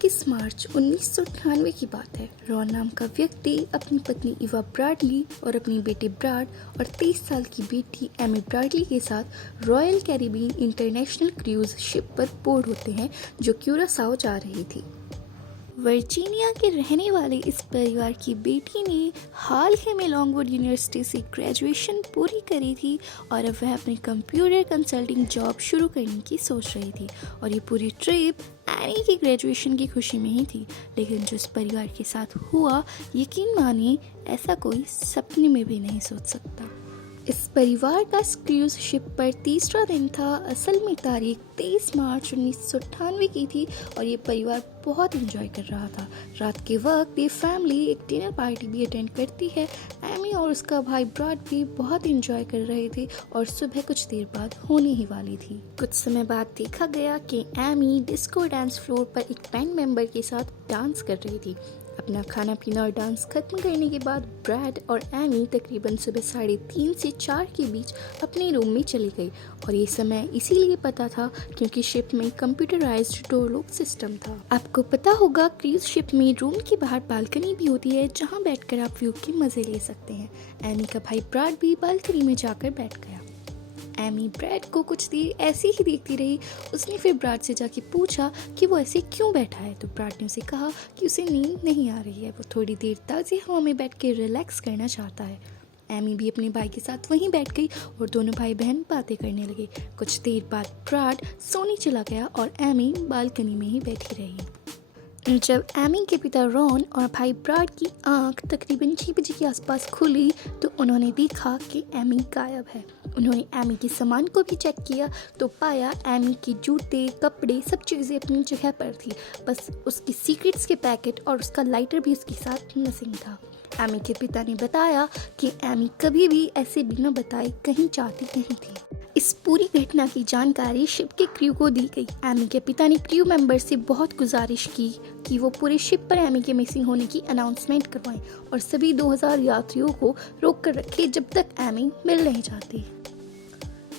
21 मार्च 1998 की बात है। रॉन नाम का व्यक्ति अपनी पत्नी इवा ब्रैडली और अपनी बेटे ब्रैड और 23 साल की बेटी एमी ब्रैडली के साथ royal Caribbean international cruise ship पर बोर्ड होते हैं जो क्यूरासाओ जा रही थी। वर्जीनिया के रहने वाले इस परिवार की बेटी ने हाल ही में लॉन्गवुड यूनिवर्सिटी से ग्रेजुएशन पूरी करी थी और अब वह अपनी कंप्यूटर कंसल्टिंग जॉब शुरू करने की सोच रही थी और ये पूरी ट्रिप एनी की ग्रेजुएशन की खुशी में ही थी। लेकिन जो इस परिवार के साथ हुआ, यकीन मानिए ऐसा कोई सपने में भी नहीं सोच सकता। इस परिवार का क्रूज शिप पर तीसरा दिन था। असल में तारीख 23 मार्च 1998 की थी और ये परिवार बहुत एंजॉय कर रहा था। रात के वक्त ये फैमिली एक डिनर पार्टी भी अटेंड करती है। एमी और उसका भाई ब्रॉड भी बहुत एंजॉय कर रहे थे और सुबह कुछ देर बाद होने ही वाली थी। कुछ समय बाद देखा गया कि एमी डिस्को डांस फ्लोर पर एक बैंड मेंबर के साथ डांस कर रही थी। अपना खाना पीना और डांस खत्म करने के बाद ब्रैड और एमी तकरीबन सुबह 3:30 से 4 के बीच अपने रूम में चली गई और ये समय इसीलिए पता था क्योंकि शिप में कंप्यूटराइज्ड डोर लॉक सिस्टम था। आपको पता होगा क्रूज शिप में रूम के बाहर बालकनी भी होती है जहां बैठकर आप व्यू के मजे ले सकते हैं। एमी का भाई ब्रैड भी बालकनी में जाकर बैठ गया। एमी ब्रैड को कुछ देर ऐसे ही देखती रही। उसने फिर ब्रैड से जाके पूछा कि वो ऐसे क्यों बैठा है, तो ब्रैड ने उसे कहा कि उसे नींद नहीं आ रही है, वो थोड़ी देर ताज़ी हवा में बैठ के रिलैक्स करना चाहता है। एमी भी अपने भाई के साथ वहीं बैठ गई और दोनों भाई बहन बातें करने लगे। कुछ देर बाद ब्रैड सोने चला गया और एमी बालकनी में ही बैठी रही। जब एमी के पिता रॉन और भाई ब्रैड की आंख तकरीबन 6 बजे के आसपास खुली तो उन्होंने देखा कि एमी गायब है। उन्होंने एमी के सामान को भी चेक किया तो पाया एमी के जूते, कपड़े, सब चीज़ें अपनी जगह पर थी। बस उसकी सीक्रेट्स के पैकेट और उसका लाइटर भी उसके साथ मिसिंग था। एमी के पिता ने बताया कि एमी कभी भी ऐसे बिना बताए कहीं जाती नहीं थी। इस पूरी घटना की जानकारी शिप के क्रू को दी गई। एमी के पिता ने क्रू मेंबर से बहुत गुजारिश की कि वो पूरे शिप पर एमी के मिसिंग होने की अनाउंसमेंट करवाएं और सभी 2000 यात्रियों को रोक कर रखे जब तक एमी मिल नहीं जाती।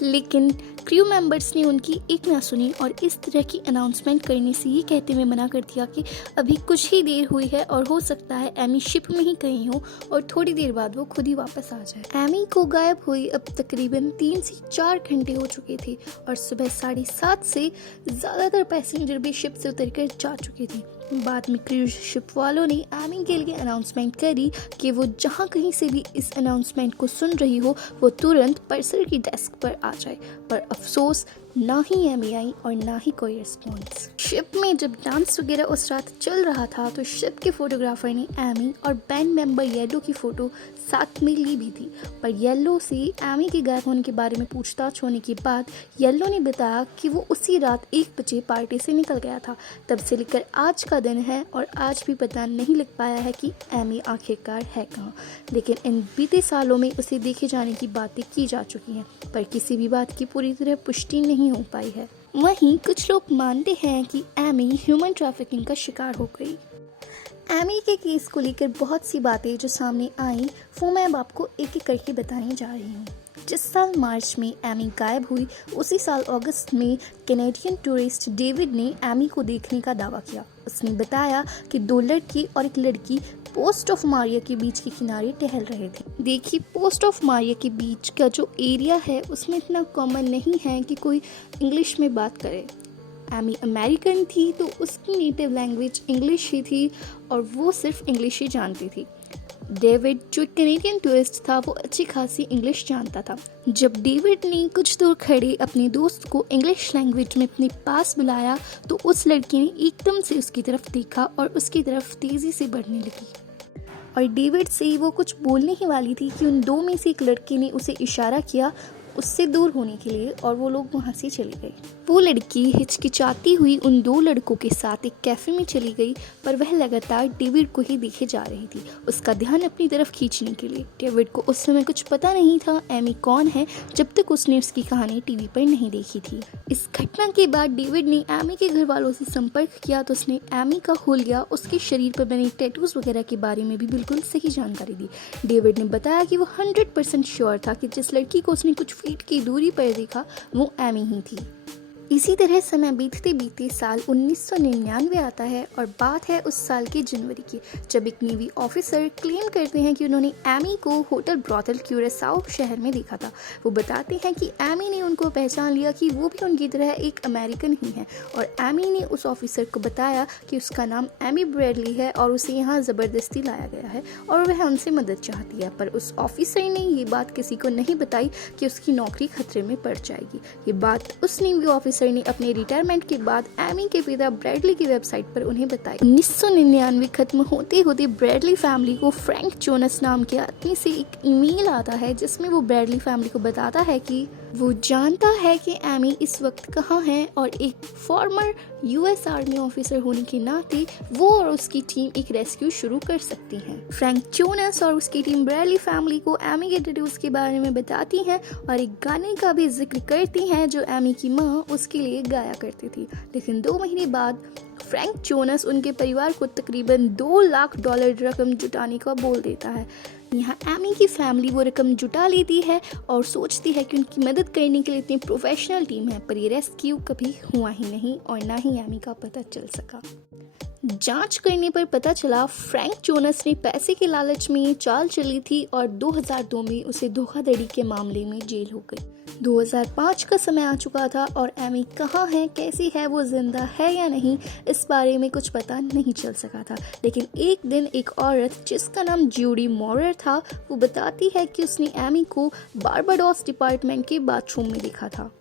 लेकिन क्रू मेंबर्स ने उनकी एक ना सुनी और इस तरह की अनाउंसमेंट करने से ये कहते हुए मना कर दिया कि अभी कुछ ही देर हुई है और हो सकता है एमी शिप में ही कहीं हो और थोड़ी देर बाद वो खुद ही वापस आ जाए। एमी को गायब हुई अब तकरीबन 3 से 4 घंटे हो चुके थे और सुबह 7:30 से ज़्यादातर पैसेंजर भी शिप से उतरकर जा चुके थे। बाद में क्रूज शिप वालों ने एमी के लिए अनाउंसमेंट करी कि वो जहाँ कहीं से भी इस अनाउंसमेंट को सुन रही हो वो तुरंत पर्सर की डेस्क पर आ जाए। पर अफसोस, ना ही एमी आई और ना ही कोई रिस्पॉन्स। शिप में जब डांस वगैरह उस रात चल रहा था तो शिप के फोटोग्राफर ने एमी और बैंड मेंबर येलो की फ़ोटो साथ में ली भी थी। पर येलो से एमी के गायब होने के बारे में पूछताछ होने के बाद येलो ने बताया कि वो उसी रात 1 बजे पार्टी से निकल गया था। तब से लेकर आज का दिन है और आज भी पता नहीं लग पाया है कि एमी आखिरकार है कहाँ। लेकिन इन बीते सालों में उसे देखे जाने की बातें की जा चुकी हैं पर किसी भी बात की पूरी तरह पुष्टि नहीं हो पाई है। वहीं कुछ लोग मानते हैं कि एमी ह्यूमन ट्रैफिकिंग का शिकार हो गई। एमी के केस को लेकर बहुत सी बातें जो सामने आई वो मैं अब आपको एक एक करके बताने जा रही हूँ। जिस साल मार्च में एमी गायब हुई उसी साल अगस्त में कैनेडियन टूरिस्ट डेविड ने एमी को देखने का दावा किया। उसने बताया कि 2 लड़के और एक लड़की पोस्ट ऑफ मारिया के बीच के किनारे टहल रहे थे। देखिए, पोस्ट ऑफ मारिया के बीच का जो एरिया है उसमें इतना कॉमन नहीं है कि कोई इंग्लिश में बात करे। एमी अमेरिकन थी तो उसकी नेटिव लैंग्वेज इंग्लिश ही थी और वो सिर्फ इंग्लिश ही जानती थी। डेविड जो कैनेडियन टूरिस्ट था वो अच्छी खासी इंग्लिश जानता था। जब डेविड ने कुछ दूर खड़े अपने दोस्त को इंग्लिश लैंग्वेज में अपने पास बुलाया तो उस लड़की ने एकदम से उसकी तरफ देखा और उसकी तरफ तेज़ी से बढ़ने लगी और डेविड से वो कुछ बोलने ही वाली थी कि उन 2 में से एक लड़के ने उसे इशारा किया उससे दूर होने के लिए और वो लोग वहाँ से चली गई। वो लड़की हिचकिचाती हुई उन 2 लड़कों के साथ एक कैफ़े में चली गई पर वह लगातार डेविड को ही देखे जा रही थी, उसका ध्यान अपनी तरफ खींचने के लिए। डेविड को उस समय कुछ पता नहीं था एमी कौन है जब तक उसने उसकी कहानी टीवी पर नहीं देखी थी। इस घटना के बाद डेविड ने एमी के घर वालों से संपर्क किया तो उसने एमी का हुलिया, उसके शरीर पर बने टैटूज वगैरह के बारे में भी बिल्कुल सही जानकारी दी। डेविड ने बताया कि वो 100% श्योर था कि जिस लड़की को उसने कुछ फीट की दूरी पर देखा वो एमी ही थी। इसी तरह समय बीतते बीतते साल 1999 आता है और बात है उस साल के जनवरी की, जब एक नेवी ऑफिसर क्लेम करते हैं कि उन्होंने एमी को होटल ब्रॉथल क्यूरेसाओ शहर में देखा था। वो बताते हैं कि एमी ने उनको पहचान लिया कि वो भी उनकी तरह एक अमेरिकन ही है, और एमी ने उस ऑफिसर को बताया कि उसका नाम एमी ब्रैडली है और उसे यहाँ ज़बरदस्ती लाया गया है और वह उनसे मदद चाहती है। पर उस ऑफिसर ने ये बात किसी को नहीं बताई कि उसकी नौकरी खतरे में पड़ जाएगी। ये बात उस नेवी ऑफिसर ने अपने रिटायरमेंट के बाद एमी के पिता ब्रैडली की वेबसाइट पर उन्हें बताई। 1999 खत्म होते होते ब्रैडली फैमिली को फ्रैंक जोनस नाम के आदमी से एक ईमेल आता है, जिसमें वो ब्रैडली फैमिली को बताता है कि वो जानता है कि एमी इस वक्त कहाँ है और एक फॉर्मर यूएस आर्मी ऑफिसर होने के नाते वो और उसकी टीम एक रेस्क्यू शुरू कर सकती हैं। फ्रैंक जोनस और उसकी टीम ब्रैडली फैमिली को एमी के टैटूज के बारे में बताती हैं और एक गाने का भी जिक्र करती हैं जो एमी की माँ उसके लिए गाया करती थी। लेकिन 2 महीने बाद फ्रैंक जोनस उनके परिवार को तकरीबन $2 लाख रकम जुटाने का बोल देता है। यहाँ एमी की फैमिली वो रकम जुटा लेती है और सोचती है कि उनकी मदद करने के लिए इतनी प्रोफेशनल टीम है, पर ये रेस्क्यू कभी हुआ ही नहीं और ना ही एमी का पता चल सका। जांच करने पर पता चला फ्रैंक जोनस ने पैसे के लालच में ये चाल चली थी और 2002 में उसे धोखाधड़ी के मामले में जेल हो गई। 2005 का समय आ चुका था और एमी कहाँ है, कैसी है, वो जिंदा है या नहीं, इस बारे में कुछ पता नहीं चल सका था। लेकिन एक दिन एक औरत जिसका नाम जूडी मॉरर था, वो बताती है कि उसने एमी को बारबाडोस डिपार्टमेंट के बाथरूम में देखा था।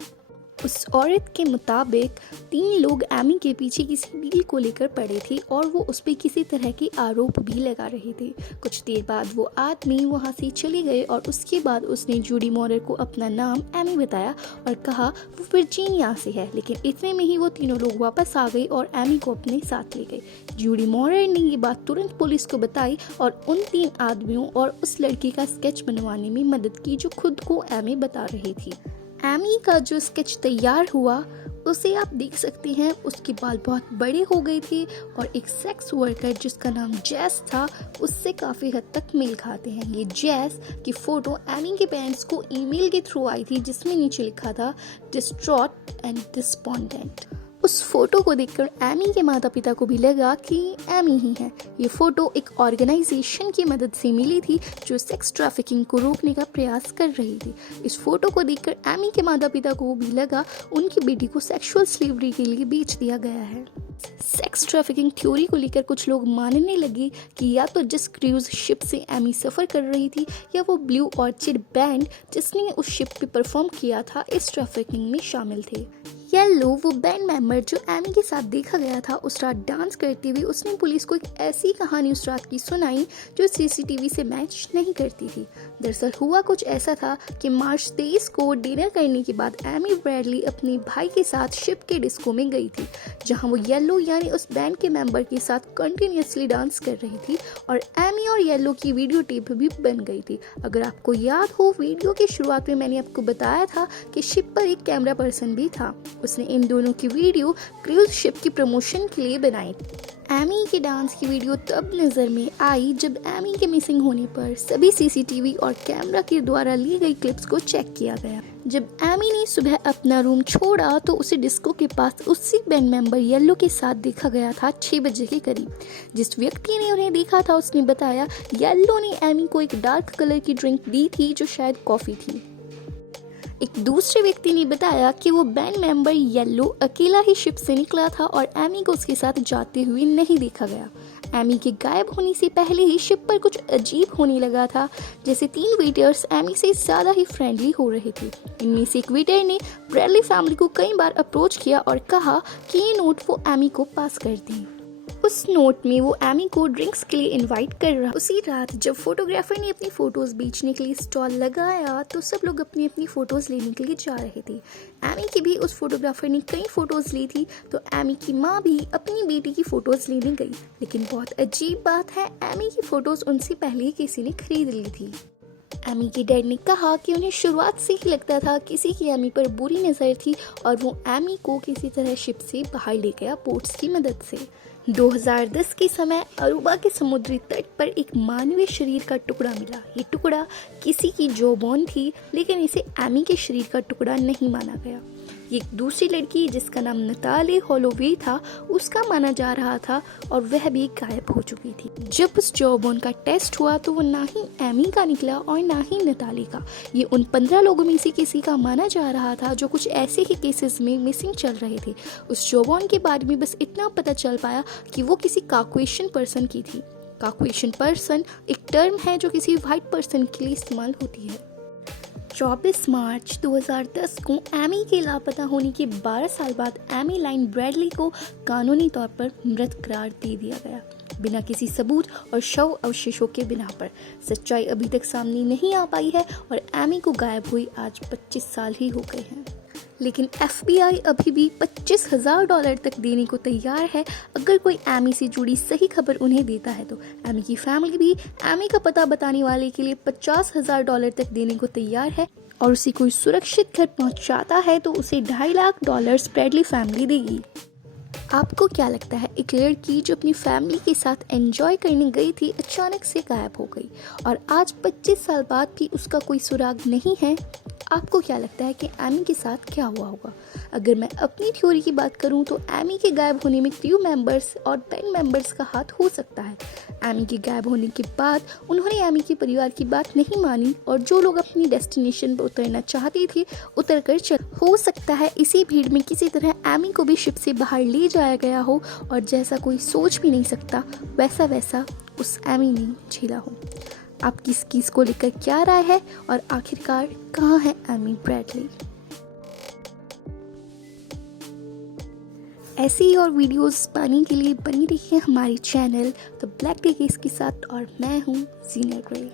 उस औरत के मुताबिक 3 लोग एमी के पीछे किसी डील को लेकर पड़े थे और वो उस पर किसी तरह के आरोप भी लगा रहे थे। कुछ देर बाद वो आदमी वहाँ से चले गए और उसके बाद उसने जूडी मॉरर को अपना नाम एमी बताया और कहा वो वर्जीनिया से है। लेकिन इतने में ही वो तीनों लोग वापस आ गए और एमी को अपने साथ ले गए। जूडी मॉरर ने ये बात तुरंत पुलिस को बताई और उन 3 आदमियों और उस लड़की का स्केच बनवाने में मदद की जो खुद को एमी बता रही थी। एमी का जो स्केच तैयार हुआ उसे आप देख सकते हैं, उसके बाल बहुत बड़े हो गए थे और एक सेक्स वर्कर जिसका नाम जैस था उससे काफ़ी हद तक मेल खाते हैं। ये जैस की फ़ोटो एमी के पेरेंट्स को ईमेल के थ्रू आई थी, जिसमें नीचे लिखा था डिस्ट्रॉट एंड डिस्पोंडेंट। उस फोटो को देखकर एमी के माता पिता को भी लगा कि एमी ही है। ये फोटो एक ऑर्गेनाइजेशन की मदद से मिली थी जो सेक्स ट्रैफिकिंग को रोकने का प्रयास कर रही थी। इस फोटो को देखकर एमी के माता पिता को भी लगा उनकी बेटी को सेक्सुअल स्लेवरी के लिए बेच दिया गया है। सेक्स ट्रैफिकिंग थ्योरी को लेकर कुछ लोग मानने लगे कि या तो जिस क्रूज शिप से एमी सफ़र कर रही थी या वो ब्लू ऑर्चिड बैंड जिसने उस शिप पे परफॉर्म किया था इस ट्रैफिकिंग में शामिल थे। येलो वो बैंड मेंबर जो एमी के साथ देखा गया था उस रात डांस करते हुए उसने पुलिस को एक ऐसी कहानी उस रात की सुनाई जो सीसीटीवी से मैच नहीं करती थी। दरअसल हुआ कुछ ऐसा था कि मार्च 23 को डिनर करने के बाद एमी ब्रैडली अपने भाई के साथ शिप के डिस्को में गई थी, जहां वो येलो यानी उस बैंड के मेंबर के साथ कंटिन्यूसली डांस कर रही थी और एमी और येलो की वीडियो टेप भी बन गई थी। अगर आपको याद हो, वीडियो की शुरुआत में मैंने आपको बताया था कि शिप पर एक कैमरा पर्सन भी था। उसने इन दोनों की वीडियो क्रूज शिप की प्रमोशन के लिए बनाई। एमी के डांस की वीडियो तब नज़र में आई जब एमी के मिसिंग होने पर सभी सीसीटीवी और कैमरा के द्वारा ली गई क्लिप्स को चेक किया गया। जब एमी ने सुबह अपना रूम छोड़ा तो उसे डिस्को के पास उसी बैंड मेंबर येलो के साथ देखा गया था 6 बजे के करीब। जिस व्यक्ति ने उन्हें देखा था उसने बताया येलो ने एमी को एक डार्क कलर की ड्रिंक दी थी जो शायद कॉफ़ी थी। एक दूसरे व्यक्ति ने बताया कि वो बैंड मेंबर येलो अकेला ही शिप से निकला था और एमी को उसके साथ जाते हुए नहीं देखा गया। एमी के गायब होने से पहले ही शिप पर कुछ अजीब होने लगा था, जैसे 3 वेटर्स एमी से ज़्यादा ही फ्रेंडली हो रहे थे। इनमें से एक वेटर ने ब्रैडली फैमिली को कई बार अप्रोच किया और कहा कि ये नोट वो एमी को पास कर दें। उस नोट में वो एमी को ड्रिंक्स के लिए इनवाइट कर रहा। उसी रात जब फोटोग्राफर ने अपनी फ़ोटोज़ बेचने के लिए स्टॉल लगाया तो सब लोग अपनी अपनी फ़ोटोज़ लेने के लिए जा रहे थे। एमी की भी उस फोटोग्राफर ने कई फ़ोटोज़ ली थी तो एमी की माँ भी अपनी बेटी की फ़ोटोज़ लेने गई। लेकिन बहुत अजीब बात है, एमी की फ़ोटोज़ उनसे पहले ही किसी ने खरीद ली थी। एमी के डैड ने कहा कि उन्हें शुरुआत से ही लगता था किसी की एमी पर बुरी नज़र थी और वो एमी को किसी तरह शिप से बाहर ले गया पोर्ट्स की मदद से। 2010 के समय अरूबा के समुद्री तट पर एक मानवीय शरीर का टुकड़ा मिला। ये टुकड़ा किसी की जॉबॉन थी, लेकिन इसे एमी के शरीर का टुकड़ा नहीं माना गया। ये एक दूसरी लड़की जिसका नाम नताली होलोवे था उसका माना जा रहा था और वह भी गायब हो चुकी थी। जब उस जॉबॉन का टेस्ट हुआ तो वो ना ही एमी का निकला और ना ही नताली का। ये उन 15 लोगों में से किसी का माना जा रहा था जो कुछ ऐसे ही केसेस में मिसिंग चल रहे थे। उस जॉबॉन के बारे में बस इतना पता चल पाया कि वो किसी काक्वेशियन पर्सन की थी। काक्वेशियन पर्सन एक टर्म है जो किसी वाइट पर्सन के लिए इस्तेमाल होती है। 24 मार्च 2010 को एमी के लापता होने के 12 साल बाद एमी लाइन ब्रैडली को कानूनी तौर पर मृत करार दे दिया गया, बिना किसी सबूत और शव अवशेषों के बिना पर। सच्चाई अभी तक सामने नहीं आ पाई है और एमी को गायब हुई आज 25 साल ही हो गए हैं। लेकिन FBI अभी भी $25,000 तक देने को तैयार है अगर कोई एमी से जुड़ी सही खबर उन्हें देता है। तो एमी की फैमिली भी एमी का पता बताने वाले के लिए $50,000 तक देने को तैयार है और उसे कोई सुरक्षित घर पहुंचाता है तो उसे $2.5 लाख ब्रैडली फैमिली देगी। आपको क्या लगता है, एक लड़की जो अपनी फैमिली के साथ एंजॉय करने गई थी अचानक से गायब हो गई और आज 25 साल बाद भी उसका कोई सुराग नहीं है। आपको क्या लगता है कि एमी के साथ क्या हुआ होगा? अगर मैं अपनी थ्योरी की बात करूं तो एमी के गायब होने में क्रू मेंबर्स और बैंड मेंबर्स का हाथ हो सकता है। एमी के गायब होने के बाद उन्होंने एमी के परिवार की बात नहीं मानी और जो लोग अपनी डेस्टिनेशन पर उतरना चाहते थे उतर कर चल। हो सकता है इसी भीड़ में किसी तरह एमी को भी शिप से बाहर ले जाया गया हो और जैसा कोई सोच भी नहीं सकता वैसा उस एमी ने झेला हो। आपकी इस केस को लेकर क्या राय है और आखिरकार कहाँ है एमी ब्रैडली? ऐसे ही और वीडियोस पाने के लिए बनी रहिए हमारी channel the black day case के साथ और मैं हूँ जीनत ग्रे।